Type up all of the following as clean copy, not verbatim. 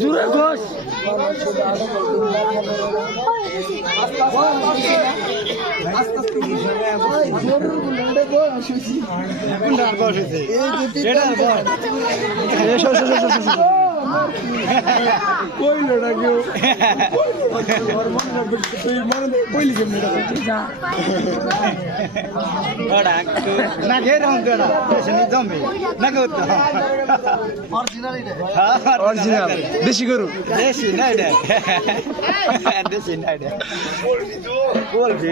জুরে ঘোষ কইলো না কেউ না ঘের জমবে না অরিজিনাল দেশি গরু দেশি না দেশি না বলছি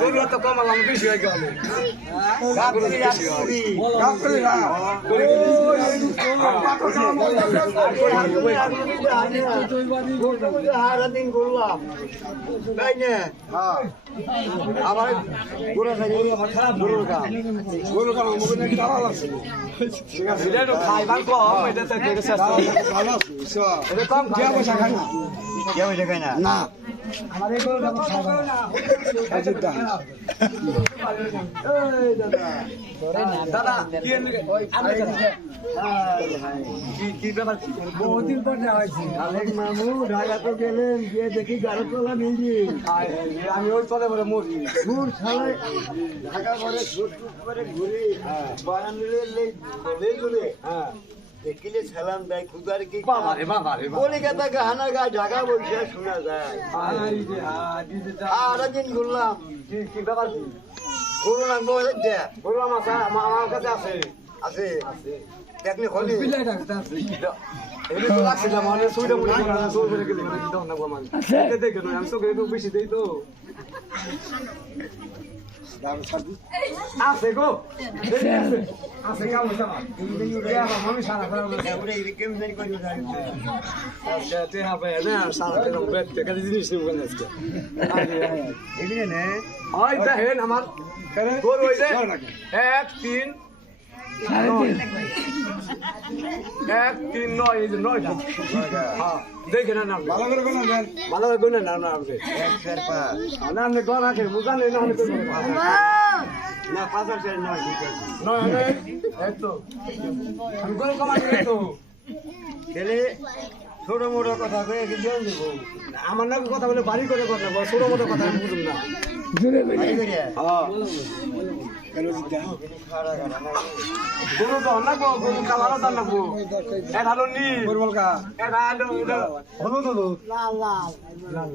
গরু তো কমালাম বেশি হয়ে গেল দিন করলাম তাই না আবার খারাপ গরুর কাম গরুর কাম ঠিক আছে খাইবার কম এটা কম খাই না না আমাদের দাদা বহুদিন পর মামু ঢাকা তো গেলেন গিয়ে দেখি গাড়ি তোলা মিলবি আমি ওই চলে বলে মুড়ি মুড় ছাড়াই ঢাকা করে ঘুরি বারান্দালে হ্যাঁ দেখিলে সালাম দেয় খুদার কি কলিকাতা গাহানা গায়ে ঢাকা বলছে শোনা যায় আর দিন ঘুরলাম কি ব্যাপার কি ঘুরলাম ঘুরলাম আমার কাছে আছে আছে দেখলে হলি রাখছিলাম অনেক সুবিধা মনে দেখে আমি চোখে বেশি দেই তো আছে গো আছে কাম আমি সারা জিনিস দেখেন আমার এক তিন 9 এই যে 9টা দেখেন না ভালো করে গোনা দেন ভালো করে গোনা না আপনি 1 4 5 না আপনি গোনা করে বুঝান না আপনি না 5 আর 4 9 এই তো আমি গোনা কমা করে তো ছেলে ছোট মোটো কথা কয়ে কি দেন দেব আমার না কথা বলে বাড়ি করে কথা বল ছোট মোটো কথা আমি বুঝুম না জুরে বাড়ি করে হ্যাঁ গরু তো না গো গরু কালারও দাম না গো এটা হলো নি বলকা এটা হলো হলুদ হলুদ লাল লাল লাল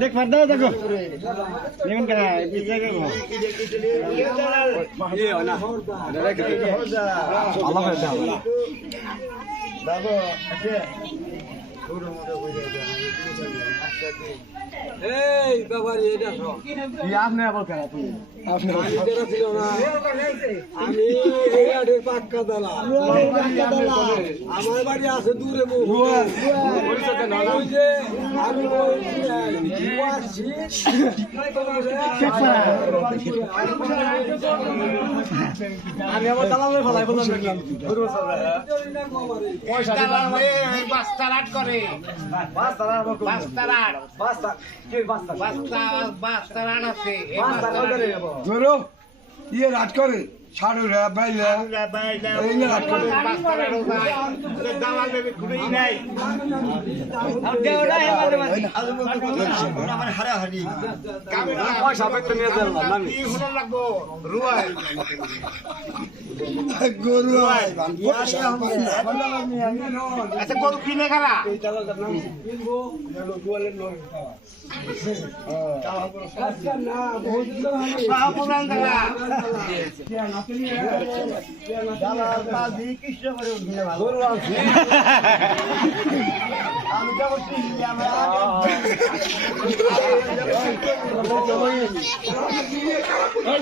देख फरदा देखो लेकिन क्या है पीछे के को ये हो ना अल्लाह कर दे बाबू ऐसे छोड़ मोटे हो जाए এই বাবারে এটা তো কি আপনি আবার করা তুই আপনি এটা ছিল না আমি এই আটের পাক্কা দালা আমার বাড়ি আছে দূরে বহু পরিচয় না ওই যে আমি ওয়াসি আমি আবার দালালে ফলাই বললাম দূরে পয়সা দালাল ভাই বাস্তারাট করে বাস্তারাট বাস্তা ধরো ইয়ে রাত করে সাড়ু বাইলে রাত করে হারাহারি পয়সা নিয়ে গরু আচ্ছা গরু কিনে খালা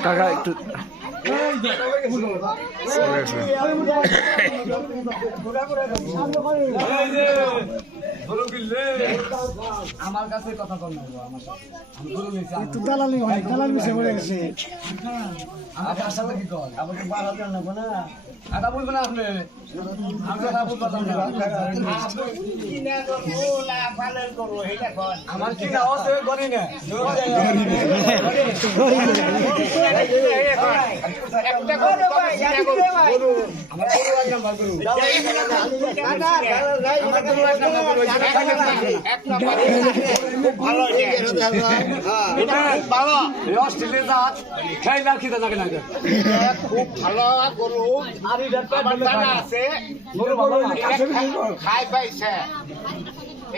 কাকা একটু আমার কাছে কথা কম একটু দালালি হয় দালাল মিশে পড়ে গেছে আমার সাথে কি কর আমাকে বাড়াতে নেবো না এটা বলবেন না আপনি আমি কথা বলতাম না আমার কি না আছে গনি না একটা গরু ভাই আমার গরু আজ নাম্বার গরু আমার গরু আজ নাম্বার গরু এক নম্বর খুব ভালো ভালো অস্ট্রেলিয়া জাত খাই না খেতে থাকে না খুব ভালো গরু আর এটা আমার জানা আছে গরু ভালো না খাই পাইছে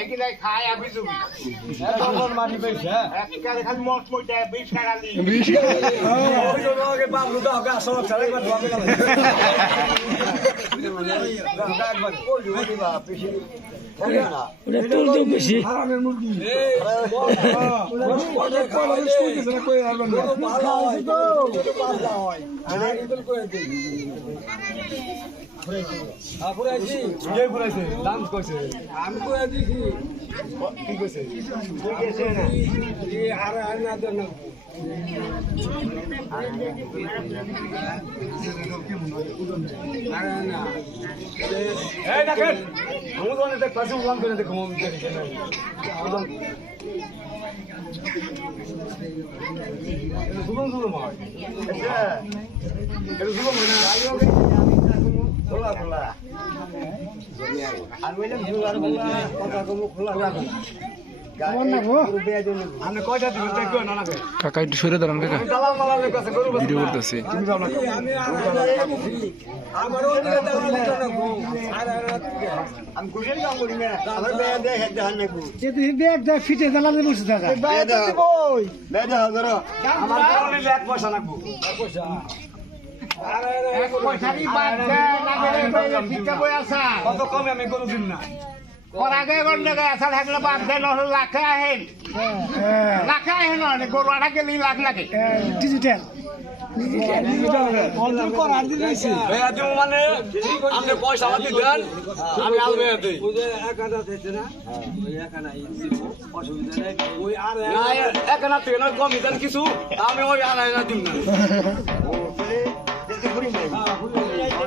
এগুলাই খাই আমি জুবি তখন মাটি পেয়েছে একেবারে খালি মত মইটা বিষ খালি ওই জন্য আগে বাবলু তো আগে আসল ছাড়া একবার ধোয়া গেল একবার কোল দিবা পেছি ওটা তুলতেও বেশি হারামের মুরগি দাম কইছে আমি কই দিছি কি কইছে ঠিক আছে না আর না দেন এই দেখেন আমি তো অনেক পাশে উলান করে দেখো আমি দেখি না উলান জুলুম জুলুম হয় এটা জুলুম হয় না খোলা খোলা আর বললাম জুলার বলা কথা কম খোলা খোলা আপনি কয়টা দিবেন দেখো না না কাকা একটু সরে দাঁড়ান কাকা দালাল মালালের কাছে গরু ভিডিও করতেছি তুমি যাও না আমার ওদিকে দালাল না গো আমি খুশি কাম করি না আমার বেয়া দে হেড হান নাকু ফিটে দালালে বসে থাকা বেয়া ধরো আমার কারণে এক পয়সা নাকু এক পয়সা এক পয়সারই বাচ্চা না গেলে শিক্ষা বই আসা কত কমে আমি গরু দিন না ওর আগে গন্ডে আসা থাকলে বাদ দেন লাখে আহেন লাখে আহেন গরু আটা গেলে লাখ লাগে ডিজিটাল মানে আপনি পয়সা আমাকে দেন আমি আলবে দেই ওই যে একানা দিতে না ওই একানা অসুবিধা নেই ওই আর একানা থেকে না কম দেন কিছু আমি ওই আর না দিন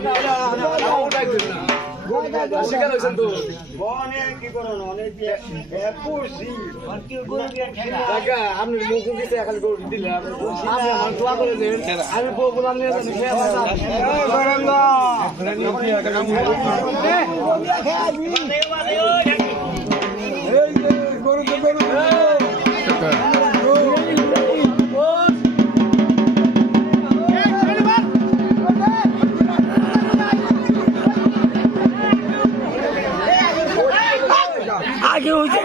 না ওটাই দিন না শিকার হয়েছেন তো আপনি মুখ দিতে এখন গরু দিলে আপনি আমার দোয়া করে দেন আমি বললাম আগে হয়েছে